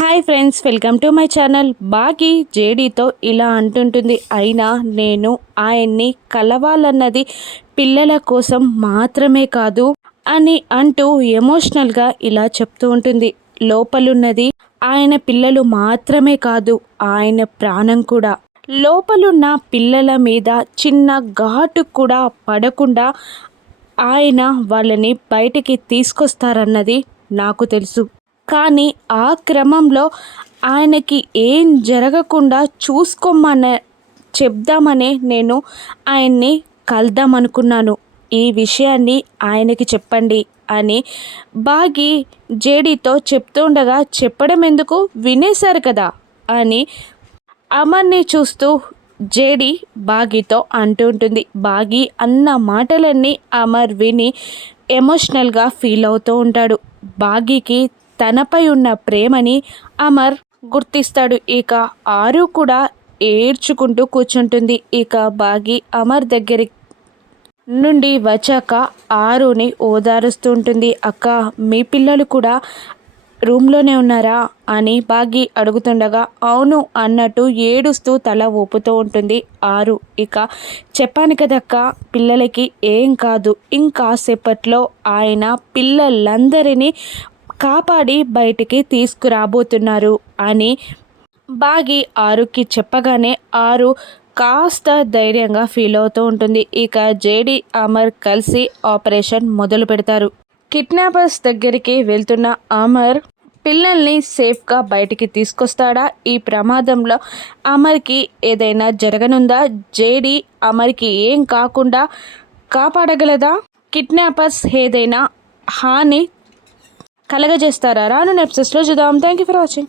Hi friends, welcome to my channel. బాగి జేడీతో ఇలా అంటుంటుంది, అయినా నేను ఆయన్ని కలవాలన్నది పిల్లల కోసం మాత్రమే కాదు అని అంటూ ఎమోషనల్గా ఇలా చెప్తూ ఉంటుంది. లోపలున్నది ఆయన పిల్లలు మాత్రమే కాదు, ఆయన ప్రాణం కూడా. లోపలున్న పిల్లల మీద చిన్న ఘాటు కూడా పడకుండా ఆయన వాళ్ళని బయటికి తీసుకొస్తారన్నది నాకు తెలుసు. కానీ ఆ క్రమంలో ఆయనకి ఏం జరగకుండా చెప్దామనే నేను ఆయన్ని కలుద్దామనుకున్నాను. ఈ విషయాన్ని ఆయనకి చెప్పండి అని బాగి జేడీతో చెప్తుండగా, చెప్పడం ఎందుకు, వినేశారు కదా అని అమర్ని చూస్తూ జేడీ బాగితో అంటూ ఉంటుంది. బాగి అన్న మాటలన్నీ అమర్ విని ఎమోషనల్గా ఫీల్ అవుతూ ఉంటాడు. బాగికి తనపై ఉన్న ప్రేమని అమర్ గుర్తిస్తాడు. ఇక ఆరు కూడా ఏడ్చుకుంటూ కూర్చుంటుంది. ఇక బాగి అమర్ దగ్గర నుండి వచ్చాక ఆరుని ఓదారుస్తూ ఉంటుంది. అక్క, మీ పిల్లలు కూడా రూమ్లోనే ఉన్నారా అని బాగి అడుగుతుండగా, అవును అన్నట్టు ఏడుస్తూ తల ఊపుతూ ఉంటుంది ఆరు. ఇక చెప్పాను కదక్క, పిల్లలకి ఏం కాదు, ఇంకాసేపట్లో ఆయన పిల్లలందరినీ కాపాడి బయటికి తీసుకురాబోతున్నారు అని బాగి ఆరుకి చెప్పగానే ఆరు కాస్త ధైర్యంగా ఫీల్ అవుతూ ఉంటుంది. ఇక జేడీ అమర్ కలిసి ఆపరేషన్ మొదలు పెడతారు. కిడ్నాపర్స్ దగ్గరికి వెళ్తున్న అమర్ పిల్లల్ని సేఫ్గా బయటికి తీసుకొస్తాడా? ఈ ప్రమాదంలో అమర్కి ఏదైనా జరగనుందా? జేడీ అమర్కి ఏం కాకుండా కాపాడగలదా? కిడ్నాపర్స్ ఏదైనా హాని కలగజేస్తారా? రాను ఎపిసోడ్స్లో చూద్దాం. Thank you for watching.